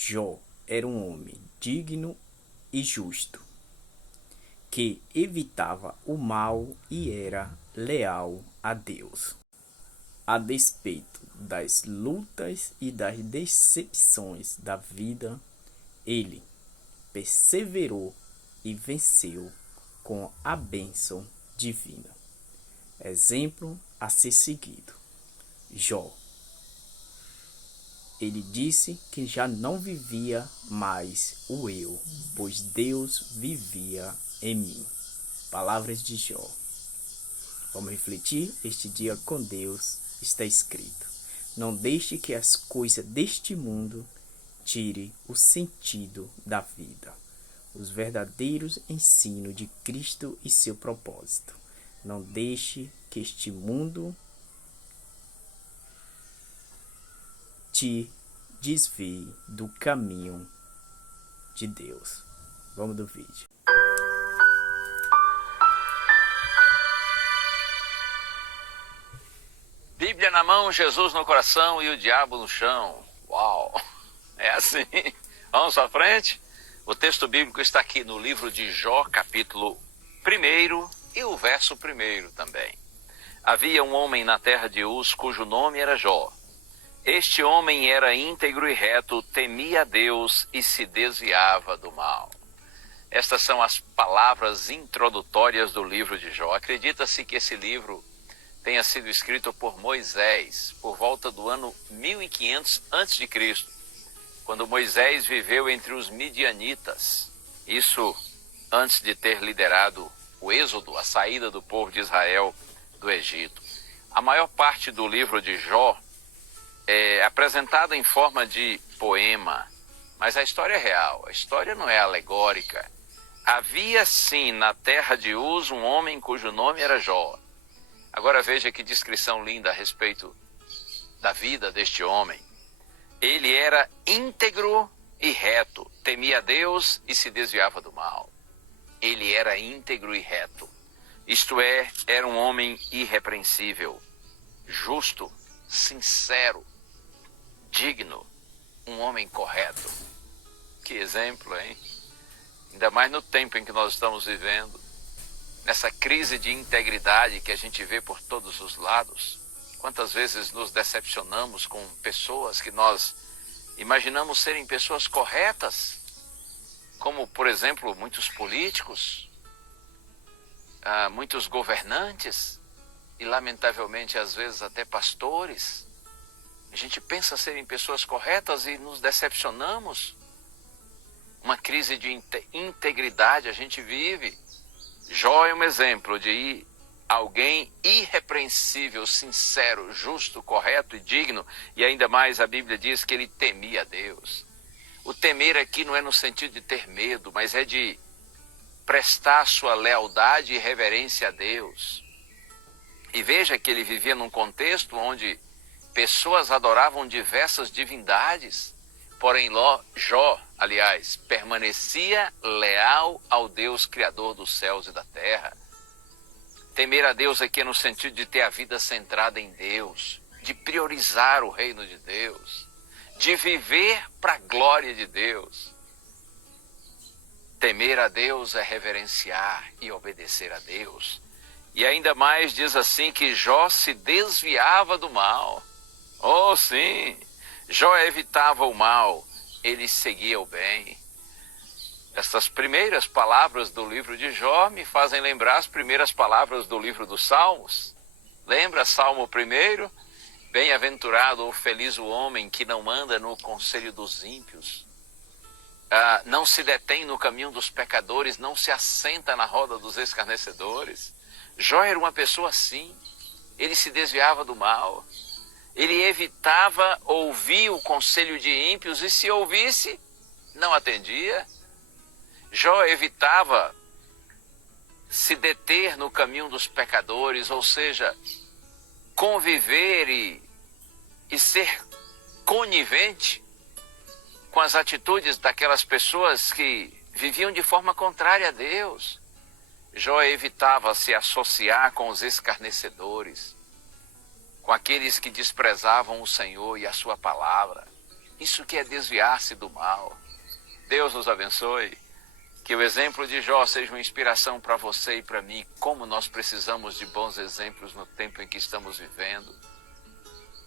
Jó era um homem digno e justo, que evitava o mal e era leal a Deus. A despeito das lutas e das decepções da vida, ele perseverou e venceu com a bênção divina. Exemplo a ser seguido. Jó. Ele disse que já não vivia mais o eu, pois Deus vivia em mim. Palavras de Jó. Vamos refletir este dia com Deus. Está escrito: não deixe que as coisas deste mundo tire o sentido da vida. Os verdadeiros ensinos de Cristo e seu propósito. Não deixe que este mundo te desvie do caminho de Deus. Vamos do vídeo. Bíblia na mão, Jesus no coração e o diabo no chão. Uau! É assim. Vamos à frente? O texto bíblico está aqui no livro de Jó, capítulo 1 e o verso 1 também. Havia um homem na terra de Uz, cujo nome era Jó. Este homem era íntegro e reto, temia a Deus e se desviava do mal. Estas são as palavras introdutórias do livro de Jó. Acredita-se que esse livro tenha sido escrito por Moisés por volta do ano 1500 a.C., quando Moisés viveu entre os midianitas. Isso antes de ter liderado o êxodo, a saída do povo de Israel do Egito. A maior parte do livro de Jó é apresentada em forma de poema, mas a história é real, a história não é alegórica. Havia sim na terra de Uz um homem cujo nome era Jó. Agora veja que descrição linda a respeito da vida deste homem. Ele era íntegro e reto, temia a Deus e se desviava do mal. Ele era íntegro e reto, isto é, era um homem irrepreensível, justo, sincero, digno, um homem correto. Que exemplo, hein? Ainda mais no tempo em que nós estamos vivendo, nessa crise de integridade que a gente vê por todos os lados. Quantas vezes nos decepcionamos com pessoas que nós imaginamos serem pessoas corretas, como, por exemplo, muitos políticos, muitos governantes e, lamentavelmente, às vezes até pastores. A gente pensa serem pessoas corretas e nos decepcionamos. Uma crise de integridade a gente vive. Jó é um exemplo de alguém irrepreensível, sincero, justo, correto e digno. E ainda mais a Bíblia diz que ele temia a Deus. O temer aqui não é no sentido de ter medo, mas é de prestar sua lealdade e reverência a Deus. E veja que ele vivia num contexto onde pessoas adoravam diversas divindades, porém Jó, permanecia leal ao Deus Criador dos céus e da terra. Temer a Deus aqui é no sentido de ter a vida centrada em Deus, de priorizar o reino de Deus, de viver para a glória de Deus. Temer a Deus é reverenciar e obedecer a Deus. E ainda mais diz assim que Jó se desviava do mal. Oh, sim! Jó evitava o mal, ele seguia o bem. Estas primeiras palavras do livro de Jó me fazem lembrar as primeiras palavras do livro dos Salmos. Lembra Salmo 1? Bem-aventurado ou feliz o homem que não anda no conselho dos ímpios, não se detém no caminho dos pecadores, não se assenta na roda dos escarnecedores. Jó era uma pessoa assim, ele se desviava do mal. Ele evitava ouvir o conselho de ímpios e, se ouvisse, não atendia. Jó evitava se deter no caminho dos pecadores, ou seja, conviver e ser conivente com as atitudes daquelas pessoas que viviam de forma contrária a Deus. Jó evitava se associar com os escarnecedores, com aqueles que desprezavam o Senhor e a sua palavra. Isso que é desviar-se do mal. Deus nos abençoe. Que o exemplo de Jó seja uma inspiração para você e para mim, como nós precisamos de bons exemplos no tempo em que estamos vivendo.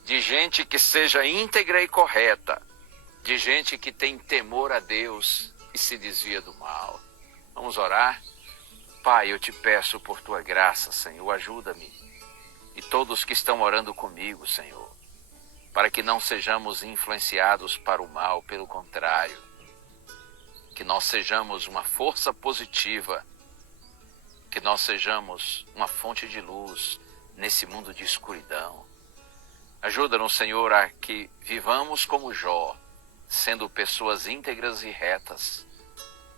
De gente que seja íntegra e correta, de gente que tem temor a Deus e se desvia do mal. Vamos orar? Pai, eu te peço por tua graça, Senhor, ajuda-me. E todos que estão orando comigo, Senhor, para que não sejamos influenciados para o mal, pelo contrário, que nós sejamos uma força positiva, que nós sejamos uma fonte de luz nesse mundo de escuridão. Ajuda-nos, Senhor, a que vivamos como Jó, sendo pessoas íntegras e retas,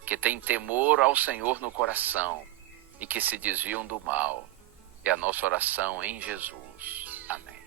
que têm temor ao Senhor no coração e que se desviam do mal. É a nossa oração em Jesus. Amém.